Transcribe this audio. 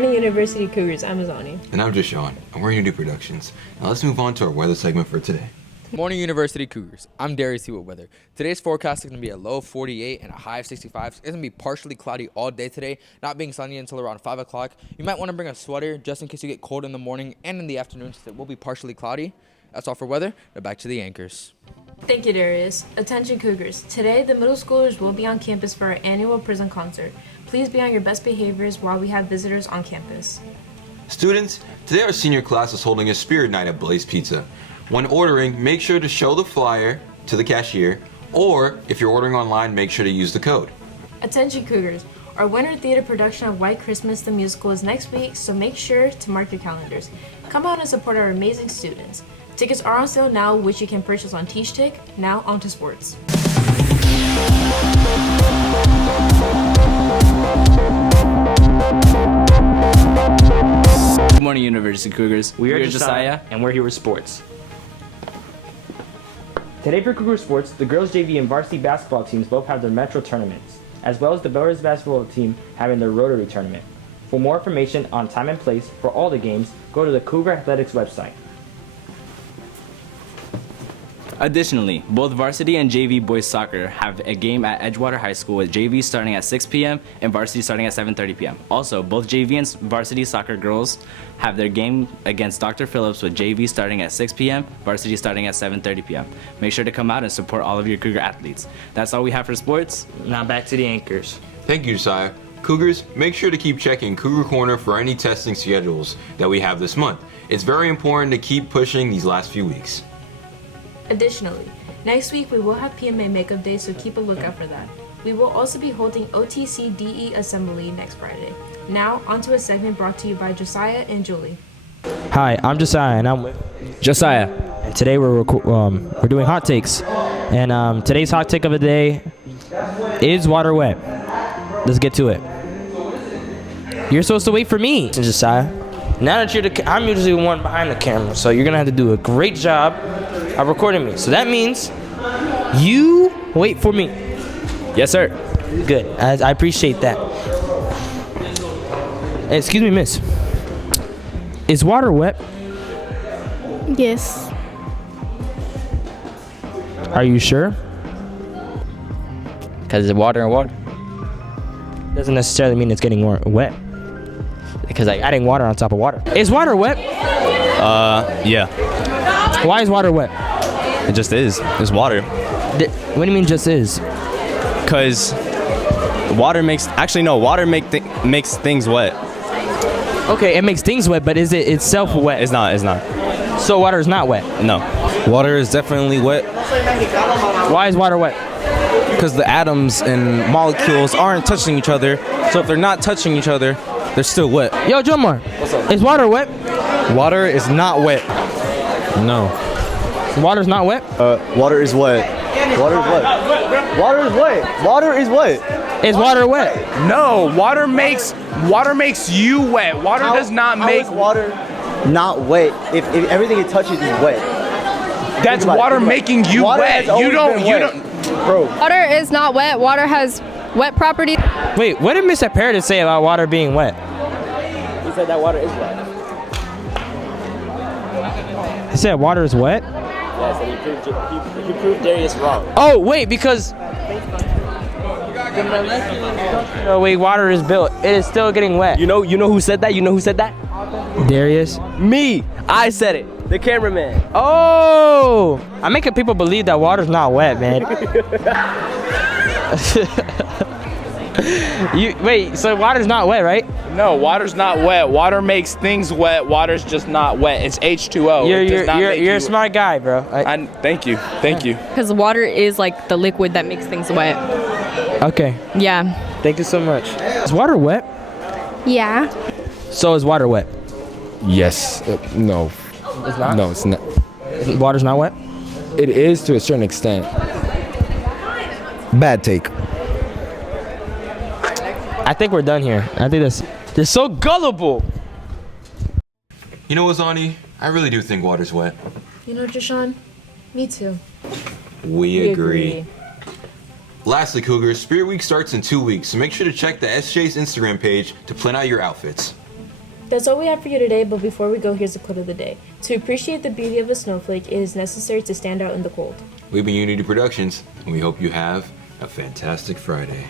morning, University Cougars. I'm Azani. And I'm Deshaun, and we're here to do Productions. Now let's move on to our weather segment for today. Morning, University Cougars. I'm Darius with weather. Today's forecast is going to be a low of 48 and a high of 65. It's going to be partially cloudy all day today, not being sunny until around 5 o'clock. You might want to bring a sweater just in case you get cold in the morning and in the afternoon, since it will be partially cloudy. That's all for weather. Now back to the anchors. Thank you, Darius. Attention, Cougars. Today, the middle schoolers will be on campus for our annual prison concert. Please be on your best behaviors while we have visitors on campus. Students, today our senior class is holding a spirit night at Blaze Pizza. When ordering, make sure to show the flyer to the cashier, or if you're ordering online, make sure to use the code. Attention, Cougars. Our winter theater production of White Christmas the Musical is next week, so make sure to mark your calendars. Come out and support our amazing students. Tickets are on sale now, which you can purchase on TeachTick. Now, on to sports. Good morning, University Cougars. We are Josiah, and we're here with sports. Today for Cougar Sports, the girls JV and varsity basketball teams both have their Metro tournaments, as well as the boys basketball team having their Rotary tournament. For more information on time and place for all the games, go to the Cougar Athletics website. Additionally, both varsity and JV boys soccer have a game at Edgewater High School with JV starting at 6 p.m. and varsity starting at 7:30 p.m. Also, both JV and varsity soccer girls have their game against Dr. Phillips with JV starting at 6 p.m., varsity starting at 7:30 p.m. Make sure to come out and support all of your Cougar athletes. That's all we have for sports. Now back to the anchors. Thank you, Josiah. Cougars, make sure to keep checking Cougar Corner for any testing schedules that we have this month. It's very important to keep pushing these last few weeks. Additionally, next week we will have PMA Makeup Day, so keep a lookout for that. We will also be holding OTCDE Assembly next Friday. Now, onto a segment brought to you by Josiah and Julie. Hi, I'm Josiah, and I'm with Josiah. And today we're doing hot takes, and today's hot take of the day is water wet. Let's get to it. You're supposed to wait for me, Josiah. Now that I'm usually the one behind the camera, so you're gonna have to do a great job of recording me. So that means you wait for me. Yes, sir. Good. I appreciate that. Excuse me, miss. Is water wet? Yes. Are you sure? Because it's water and water. Doesn't necessarily mean it's getting wet. Because like Adding water on top of water. Is water wet? Yeah. Why is water wet? It just is. It's water. What do you mean just is? Because water makes things wet. Okay, it makes things wet, but is it itself wet? It's not. So water is not wet. No. Water is definitely wet Why is water wet? because the atoms and molecules aren't touching each other. So if they're not touching each other, they're still wet. Yo, Jomar. What's up? Is water wet? Water is not wet. No. Water's not wet? Water is wet. Water is wet. Water is wet. Water is wet. Is water wet? No, water makes you wet. Water does not make water not wet if everything it touches is wet. That's water making you wet. You don't. Bro. Water is not wet. Water has wet properties. Wait, what did Mr. Paradis say about water being wet? He said that water is wet. He said water is wet? Yes, he proved Darius wrong. Oh, wait, because... The way water is built, it is still getting wet. You know who said that? You know who said that? Darius? Me. I said it. The cameraman. Oh! I'm making people believe that water's not wet, man. Wait, so water's not wet, right? No, water's not wet. Water makes things wet. Water's just not wet. It's H2O. You're a smart guy, bro. Thank you. Because water is like the liquid that makes things wet. Okay. Yeah. Thank you so much. Is water wet? Yeah. So is water wet? Yes. No. It's not? No, it's not. Water's not wet? It is to a certain extent. Bad take. I think we're done here. I think they're so gullible. You know, Azani, I really do think water's wet. You know, Deshaun? Me too. We agree. Lastly, Cougars, Spirit Week starts in 2 weeks, so make sure to check the SJ's Instagram page to plan out your outfits. That's all we have for you today, but before we go, here's the quote of the day. To appreciate the beauty of a snowflake, it is necessary to stand out in the cold. We've been Unity Productions, and we hope you have a fantastic Friday.